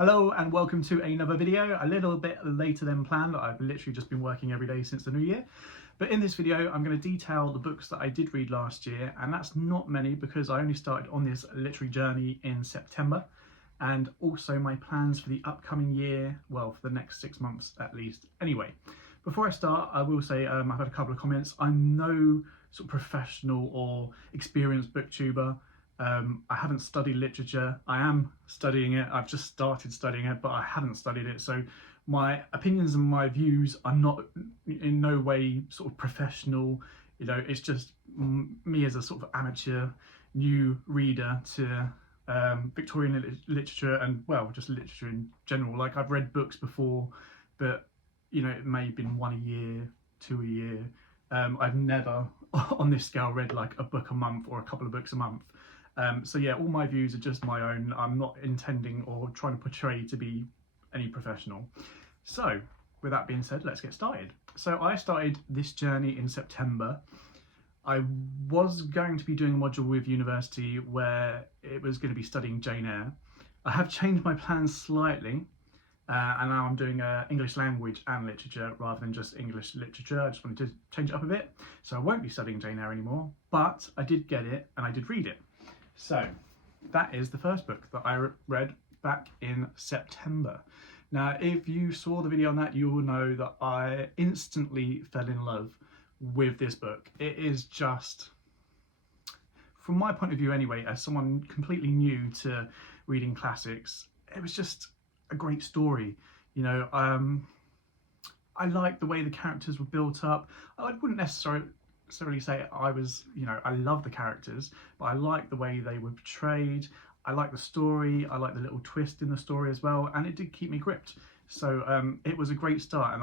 Hello and welcome to another video, a little bit later than planned. I've literally just been working every day since the new year. But in this video, I'm going to detail the books that I did read last year, and that's not many because I only started on this literary journey in September, and also my plans for the upcoming year, well, for the next 6 months at least. Anyway, before I start, I will say I've had a couple of comments. I'm no sort of professional or experienced booktuber. I haven't studied literature. I am studying it. I've just started studying it, but I haven't studied it. So my opinions and my views are not in no way sort of professional. You know, it's just me as a sort of amateur new reader to Victorian literature and, well, just literature in general. Like, I've read books before, but, you know, it may have been one a year, two a year. I've never on this scale read like a book a month or a couple of books a month. So yeah, all my views are just my own. I'm not intending or trying to portray to be any professional. So with that being said, let's get started. So I started this journey in September. I was going to be doing a module with university where it was going to be studying Jane Eyre. I have changed my plans slightly, and now I'm doing English language and literature rather than just English literature. I just wanted to change it up a bit. So I won't be studying Jane Eyre anymore, but I did get it and I did read it. So that is the first book that I read back in September. Now, if you saw the video on that, you will know that I instantly fell in love with this book. It is just, from my point of view anyway, as someone completely new to reading classics, it was just a great story. You know, I liked the way the characters were built up. I wouldn't necessarily say I was, you know, I love the characters, but I like the way they were portrayed. I like the story. I like the little twist in the story as well, and it did keep me gripped. So it was a great start, and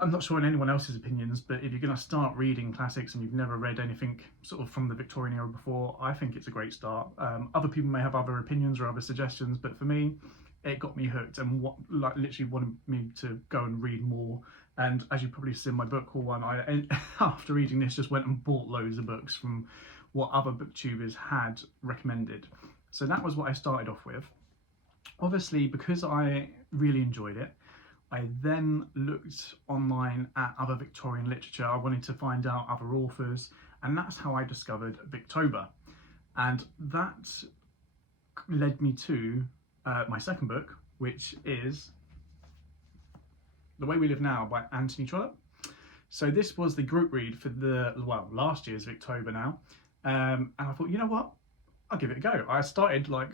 I'm not sure in anyone else's opinions, but if you're going to start reading classics and you've never read anything sort of from the Victorian era before, I think it's a great start. Other people may have other opinions or other suggestions, but for me, it got me hooked and literally wanted me to go and read more. And as you probably see in my book haul one, I after reading this just went and bought loads of books from what other booktubers had recommended. So that was what I started off with. Obviously, because I really enjoyed it, I then looked online at other Victorian literature. I wanted to find out other authors, and that's how I discovered Booktober. And that led me to my second book, which is The Way We Live Now by Anthony Trollope. So this was the group read for last year's Booktober now. And I thought, you know what, I'll give it a go. I started like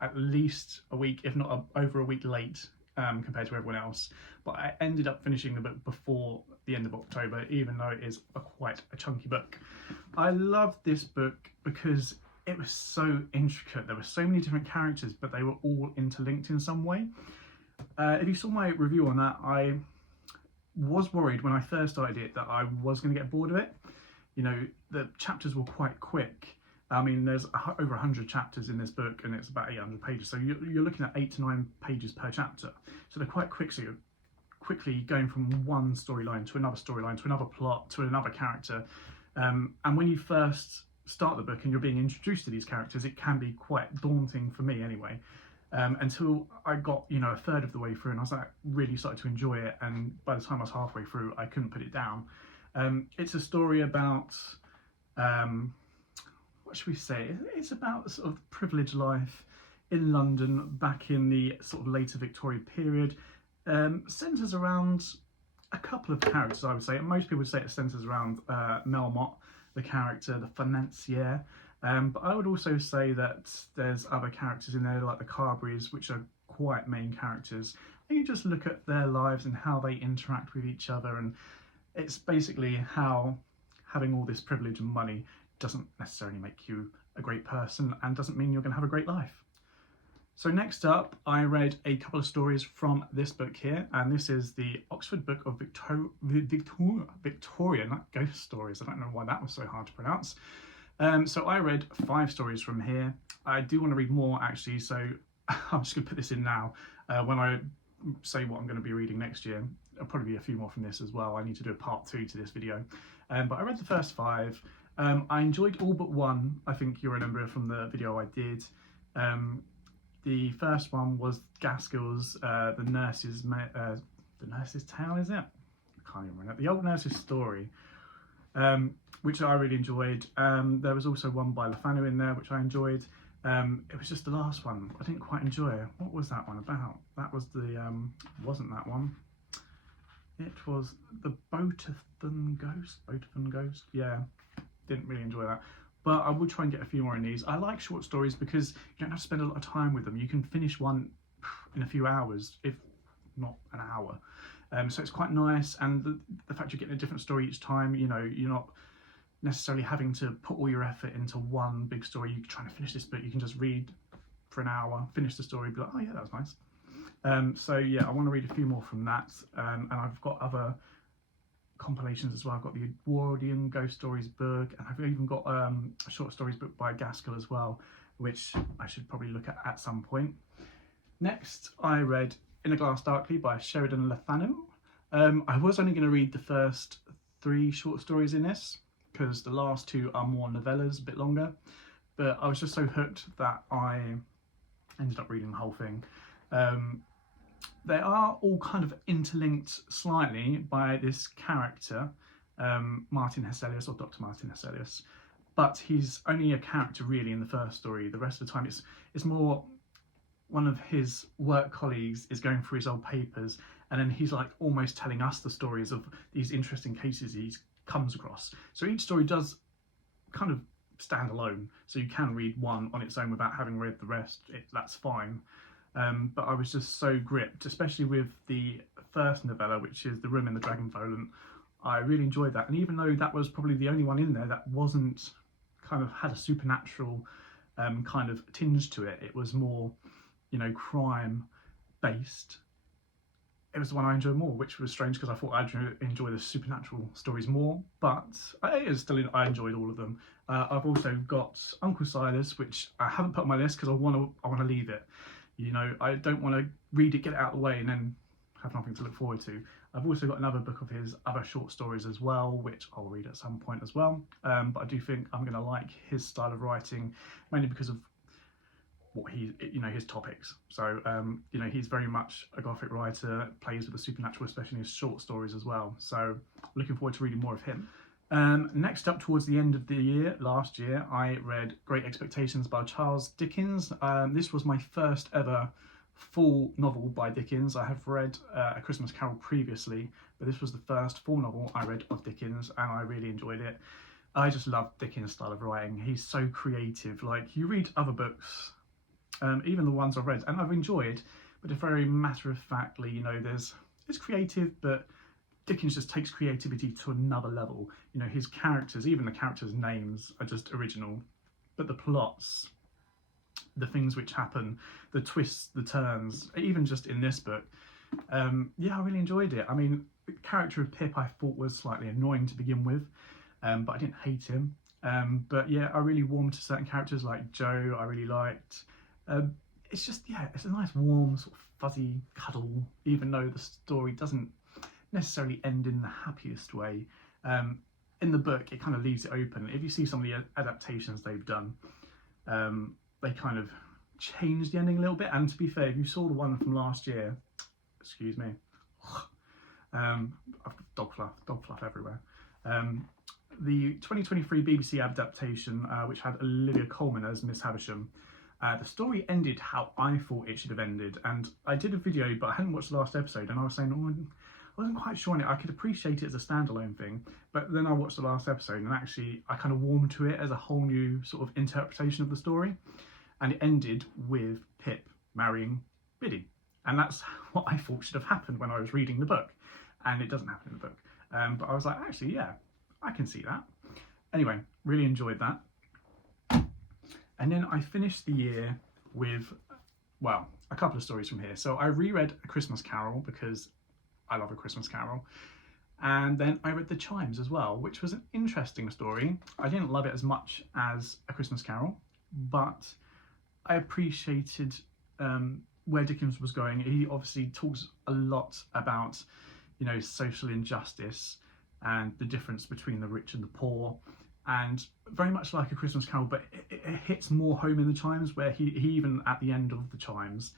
at least a week, if not over a week late compared to everyone else. But I ended up finishing the book before the end of October, even though it is quite a chunky book. I loved this book because it was so intricate. There were so many different characters, but they were all interlinked in some way. If you saw my review on that, I was worried when I first started it that I was going to get bored of it. You know, the chapters were quite quick. I mean, there's over 100 chapters in this book and it's about 800 pages. So you're looking at 8 to 9 pages per chapter. So they're quite quick. So you're quickly going from one storyline to another plot, to another character. And when you first start the book and you're being introduced to these characters, it can be quite daunting for me anyway. Until I got, you know, a third of the way through and I was like really started to enjoy it, and by the time I was halfway through I couldn't put it down. It's a story about what should we say, it's about sort of privileged life in London back in the sort of later Victorian period. Centres around a couple of characters, I would say. Most people would say it centres around Melmotte, the character, the financier. But I would also say that there's other characters in there like the Carberries, which are quite main characters. And you just look at their lives and how they interact with each other, and it's basically how having all this privilege and money doesn't necessarily make you a great person and doesn't mean you're going to have a great life. So next up, I read a couple of stories from this book here, and this is the Oxford Book of Victorian, not ghost stories. I don't know why that was so hard to pronounce. So I read 5 stories from here. I do want to read more actually, so I'm just going to put this in now. When I say what I'm going to be reading next year, there'll probably be a few more from this as well. I need to do a part 2 to this video. But I read the first 5. I enjoyed all but one. I think you'll remember from the video I did. The first one was Gaskell's The Nurse's Tale, is it? I can't even remember. The Old Nurse's Story, which I really enjoyed. There was also one by Lefanu in there, which I enjoyed. It was just the last one I didn't quite enjoy. What was that one about? That was the wasn't that one. It was the Botathon Ghost. Yeah, didn't really enjoy that. But I will try and get a few more in these. I like short stories because you don't have to spend a lot of time with them. You can finish one in a few hours, if not an hour. So it's quite nice, and the fact you're getting a different story each time, you know, you're not necessarily having to put all your effort into one big story. You're trying to finish this book, you can just read for an hour, finish the story, be like, oh yeah, that was nice. So yeah, I want to read a few more from that, and I've got other compilations as well. I've got the Edwardian Ghost Stories book, and I've even got a short stories book by Gaskell as well, which I should probably look at some point. Next, I read In a Glass Darkly by Sheridan Le Fanu. I was only going to read the first 3 short stories in this, because the last 2 are more novellas, a bit longer, but I was just so hooked that I ended up reading the whole thing. They are all kind of interlinked slightly by this character, Martin Hesselius, or Dr. Martin Hesselius, but he's only a character really in the first story. The rest of the time it's more one of his work colleagues is going through his old papers, and then he's like almost telling us the stories of these interesting cases he comes across. So each story does kind of stand alone, so you can read one on its own without having read the rest. That's fine. But I was just so gripped, especially with the first novella, which is The Room in the Dragon Volant. I really enjoyed that, and even though that was probably the only one in there that wasn't kind of had a supernatural kind of tinge to it, it was more, you know, crime based. It was the one I enjoyed more, which was strange because I thought I'd enjoy the supernatural stories more, but I enjoyed all of them. I've also got Uncle Silas, which I haven't put on my list because I want to leave it. You know, I don't want to read it, get it out of the way, and then have nothing to look forward to. I've also got another book of his other short stories as well, which I'll read at some point as well. But I do think I'm going to like his style of writing, mainly because of what his topics. So, you know, he's very much a gothic writer, plays with the supernatural, especially in his short stories as well. So, looking forward to reading more of him. Next up, towards the end of the year, last year, I read Great Expectations by Charles Dickens. This was my first ever full novel by Dickens. I have read A Christmas Carol previously, but this was the first full novel I read of Dickens, and I really enjoyed it. I just love Dickens' style of writing. He's so creative. Like, you read other books, even the ones I've read, and I've enjoyed, but they're very matter-of-factly, you know, it's creative, but Dickens just takes creativity to another level. You know, his characters, even the characters' names are just original, but the plots, the things which happen, the twists, the turns, even just in this book, yeah, I really enjoyed it. I mean, the character of Pip I thought was slightly annoying to begin with, but I didn't hate him. But yeah, I really warmed to certain characters like Joe, I really liked. It's just, yeah, it's a nice warm sort of fuzzy cuddle, even though the story doesn't necessarily end in the happiest way. In the book, it kind of leaves it open. If you see some of the adaptations they've done, they kind of change the ending a little bit. And to be fair, if you saw the one from last year, excuse me, I've got dog fluff everywhere. The 2023 BBC adaptation, which had Olivia Colman as Miss Havisham, the story ended how I thought it should have ended. And I did a video, but I hadn't watched the last episode, and I was saying, oh, I wasn't quite sure on it. I could appreciate it as a standalone thing, but then I watched the last episode and actually I kind of warmed to it as a whole new sort of interpretation of the story. And it ended with Pip marrying Biddy. And that's what I thought should have happened when I was reading the book. And it doesn't happen in the book. But I was like, actually, yeah, I can see that. Anyway, really enjoyed that. And then I finished the year with, well, a couple of stories from here. So I reread A Christmas Carol because I love A Christmas Carol. And then I read The Chimes as well, which was an interesting story. I didn't love it as much as A Christmas Carol, but I appreciated where Dickens was going. He obviously talks a lot about, you know, social injustice and the difference between the rich and the poor. and very much like A Christmas Carol, but it hits more home in the chimes, where he even at the end of the chimes,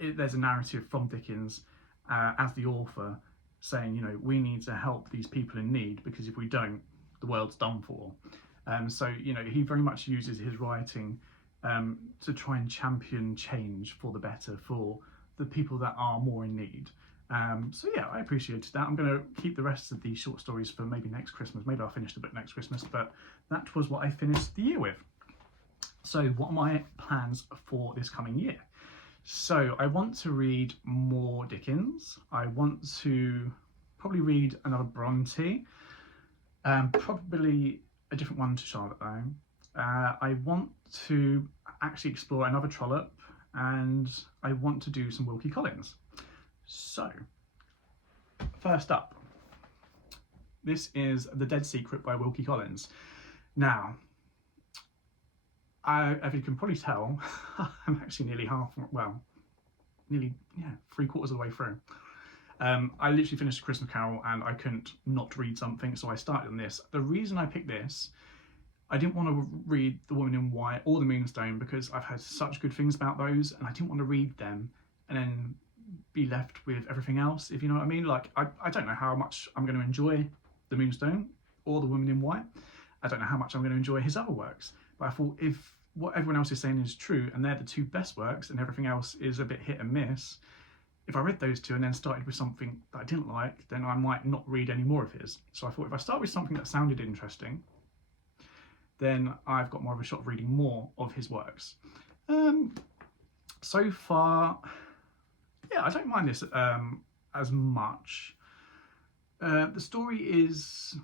there's a narrative from Dickens as the author saying, you know, we need to help these people in need, because if we don't, the world's done for. So, you know, he very much uses his writing to try and champion change for the better for the people that are more in need. So yeah, I appreciated that. I'm going to keep the rest of these short stories for maybe next Christmas. Maybe I'll finish the book next Christmas, but that was what I finished the year with. So what are my plans for this coming year? So I want to read more Dickens. I want to probably read another Bronte, probably a different one to Charlotte though. I want to actually explore another Trollope, and I want to do some Wilkie Collins. So, first up, this is The Dead Secret by Wilkie Collins. Now, as you can probably tell, I'm actually nearly three-quarters of the way through. I literally finished A Christmas Carol and I couldn't not read something, so I started on this. The reason I picked this, I didn't want to read The Woman in White or The Moonstone because I've heard such good things about those, and I didn't want to read them and then be left with everything else, if you know what I mean. Like, I don't know how much I'm going to enjoy The Moonstone or The Woman in White. I don't know how much I'm going to enjoy his other works, but I thought if what everyone else is saying is true and they're the two best works and everything else is a bit hit and miss, if I read those two and then started with something that I didn't like, then I might not read any more of his. So I thought if I start with something that sounded interesting, then I've got more of a shot of reading more of his works. So far, yeah, I don't mind this as much. The story is...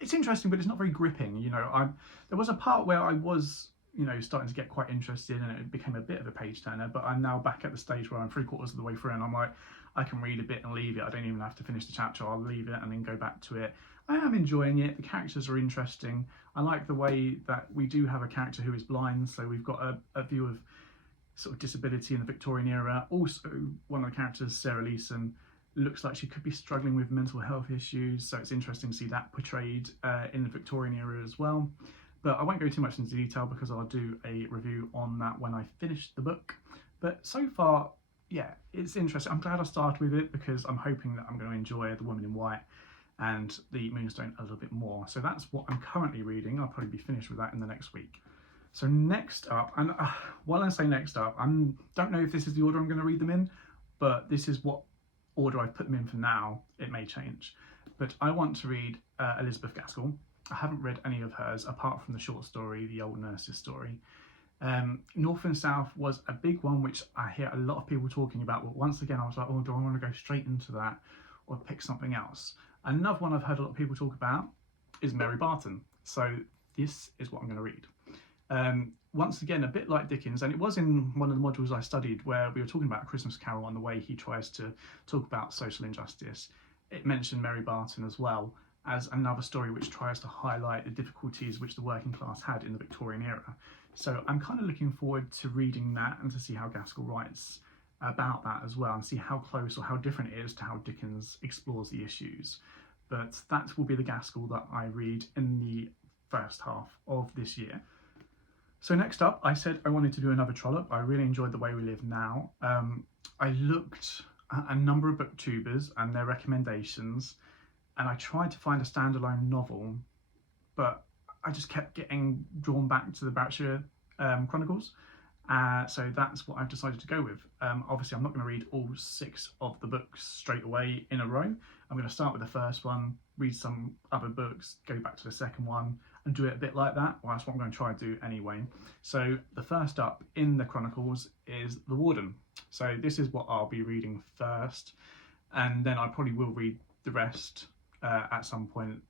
it's interesting, but it's not very gripping. You know, there was a part where I was, you know, starting to get quite interested and it became a bit of a page turner, but I'm now back at the stage where I'm three-quarters of the way through and I'm like, I can read a bit and leave it. I don't even have to finish the chapter. I'll leave it and then go back to it. I am enjoying it. The characters are interesting. I like the way that we do have a character who is blind, so we've got a view of sort of disability in the Victorian era. Also, one of the characters, Sarah Leeson, looks like she could be struggling with mental health issues, so it's interesting to see that portrayed in the Victorian era as well. But I won't go too much into detail because I'll do a review on that when I finish the book. But so far, yeah, it's interesting. I'm glad I started with it because I'm hoping that I'm going to enjoy The Woman in White and The Moonstone a little bit more. So that's what I'm currently reading. I'll probably be finished with that in the next week. So next up, and while I say next up, I don't know if this is the order I'm going to read them in, but this is what order I've put them in for now. It may change. But I want to read Elizabeth Gaskell. I haven't read any of hers apart from the short story, The Old Nurse's Story. North and South was a big one which I hear a lot of people talking about, but once again I was like, oh, do I want to go straight into that or pick something else? Another one I've heard a lot of people talk about is Mary Barton, so this is what I'm going to read. Once again, a bit like Dickens, and it was in one of the modules I studied where we were talking about A Christmas Carol and the way he tries to talk about social injustice. It mentioned Mary Barton as well as another story which tries to highlight the difficulties which the working class had in the Victorian era. So I'm kind of looking forward to reading that and to see how Gaskell writes about that as well and see how close or how different it is to how Dickens explores the issues. But that will be the Gaskell that I read in the first half of this year. So next up, I said I wanted to do another Trollope. I really enjoyed The Way We Live Now. I looked at a number of booktubers and their recommendations, and I tried to find a standalone novel, but I just kept getting drawn back to the Berkshire Chronicles. So that's what I've decided to go with. Obviously, I'm not going to read all 6 of the books straight away in a row. I'm going to start with the first one, read some other books, go back to the second one, and do it a bit like that. Well, that's what I'm going to try and do anyway. So the first up in the Chronicles is The Warden. So this is what I'll be reading first, and then I probably will read the rest at some point.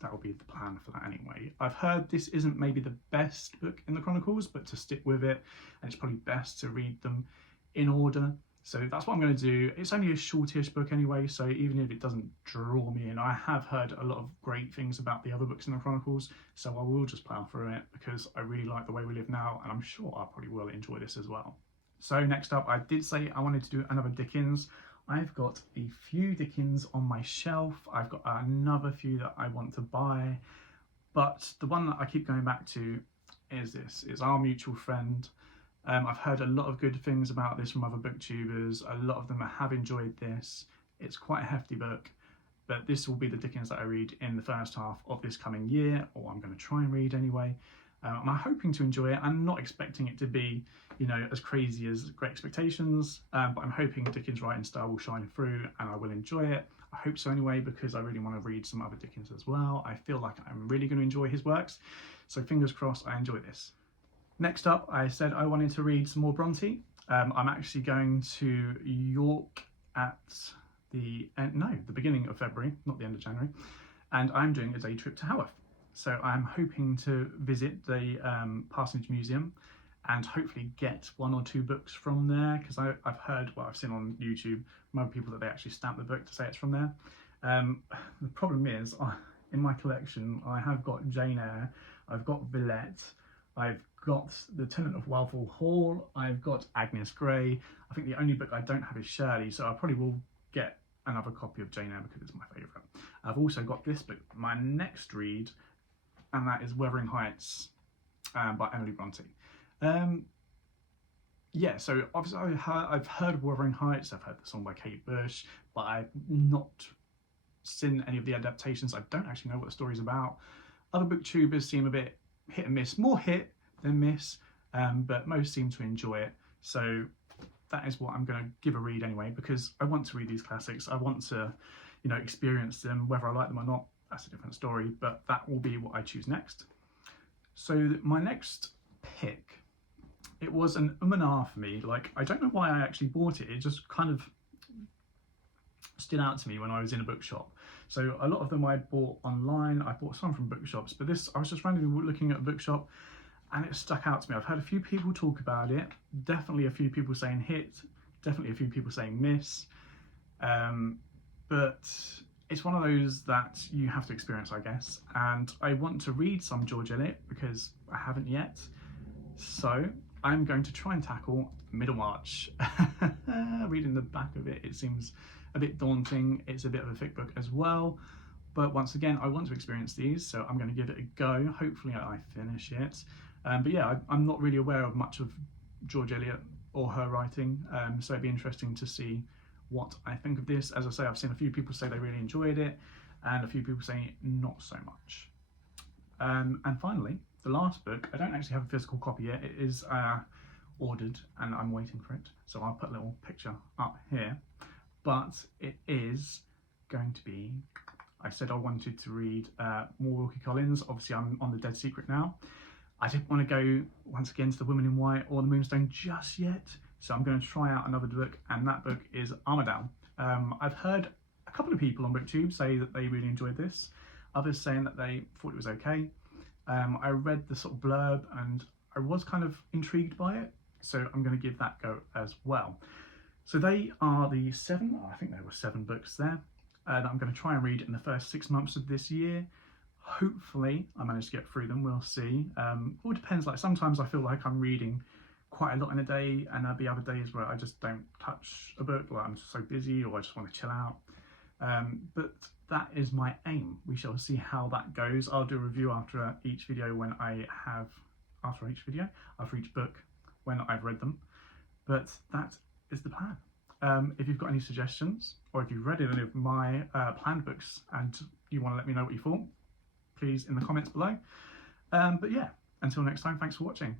That will be the plan for that anyway. I've heard this isn't maybe the best book in the Chronicles, but to stick with it, and it's probably best to read them in order. So that's what I'm going to do. It's only a shortish book anyway, so even if it doesn't draw me in, I have heard a lot of great things about the other books in the Chronicles, so I will just plough through it because I really like The Way We Live Now, and I'm sure I probably will enjoy this as well. So next up, I did say I wanted to do another Dickens. I've got a few Dickens on my shelf. I've got another few that I want to buy, but the one that I keep going back to is this. It's Our Mutual Friend. I've heard a lot of good things about this from other booktubers. A lot of them have enjoyed this. It's quite a hefty book, but this will be the Dickens that I read in the first half of this coming year, or I'm going to try and read anyway. I'm hoping to enjoy it. I'm not expecting it to be, you know, as crazy as Great Expectations, but I'm hoping Dickens' writing style will shine through and I will enjoy it. I hope so anyway, because I really want to read some other Dickens as well. I feel like I'm really going to enjoy his works, so fingers crossed I enjoy this. Next up, I said I wanted to read some more Bronte. I'm actually going to York at the beginning of February, not the end of January, and I'm doing a day trip to Haworth. So I'm hoping to visit the Parsonage Museum and hopefully get 1 or 2 books from there, because I've heard, well, I've seen on YouTube from other people that they actually stamp the book to say it's from there. The problem is, in my collection, I have got Jane Eyre, I've got Villette, I've got The Tenant of Walthall Hall, I've got Agnes Grey. I think the only book I don't have is Shirley, so I probably will get another copy of Jane Eyre because it's my favourite. I've also got this book, my next read, and that is Wuthering Heights by Emily Bronte. Yeah, so obviously I've heard of Wuthering Heights, I've heard the song by Kate Bush, but I've not seen any of the adaptations. I don't actually know what the story's about. Other booktubers seem a bit hit and miss, more hit than miss, but most seem to enjoy it. So that is what I'm going to give a read anyway, because I want to read these classics. I want to, you know, experience them. Whether I like them or not, that's a different story, but that will be what I choose next. So my next pick, it was an and ah for me. Like, I don't know why I actually bought it. It just kind of stood out to me when I was in a bookshop. So a lot of them I bought online. I bought some from bookshops, but this, I was just randomly looking at a bookshop and it stuck out to me. I've heard a few people talk about it. Definitely a few people saying hit. Definitely a few people saying miss. But it's one of those that you have to experience, I guess. And I want to read some George Eliot because I haven't yet. So I'm going to try and tackle Middlemarch. Reading the back of it, it seems a bit daunting. It's a bit of a thick book as well. But once again, I want to experience these, so I'm going to give it a go. Hopefully I finish it. But yeah, I'm not really aware of much of George Eliot or her writing, so it'd be interesting to see what I think of this. As I say, I've seen a few people say they really enjoyed it, and a few people saying not so much. And finally, the last book, I don't actually have a physical copy yet. It is ordered and I'm waiting for it, so I'll put a little picture up here. But it is going to be, I said I wanted to read more Wilkie Collins. Obviously I'm on The Dead Secret now. I didn't want to go once again to The Woman in White or The Moonstone just yet, so I'm going to try out another book, and that book is Armadale. I've heard a couple of people on Booktube say that they really enjoyed this, others saying that they thought it was okay. I read the sort of blurb and I was kind of intrigued by it, so I'm going to give that a go as well. So they are the 7, I think there were 7 books there, that I'm going to try and read in the first 6 months of this year. Hopefully I manage to get through them, we'll see. All depends, like sometimes I feel like I'm reading quite a lot in a day, and there'll be other days where I just don't touch a book, like I'm just so busy, or I just want to chill out. But that is my aim. We shall see how that goes. I'll do a review after each video when I have, after each book when I've read them. But that is the plan. If you've got any suggestions, or if you've read any of my planned books and you want to let me know what you thought, please in the comments below. But yeah, until next time, thanks for watching.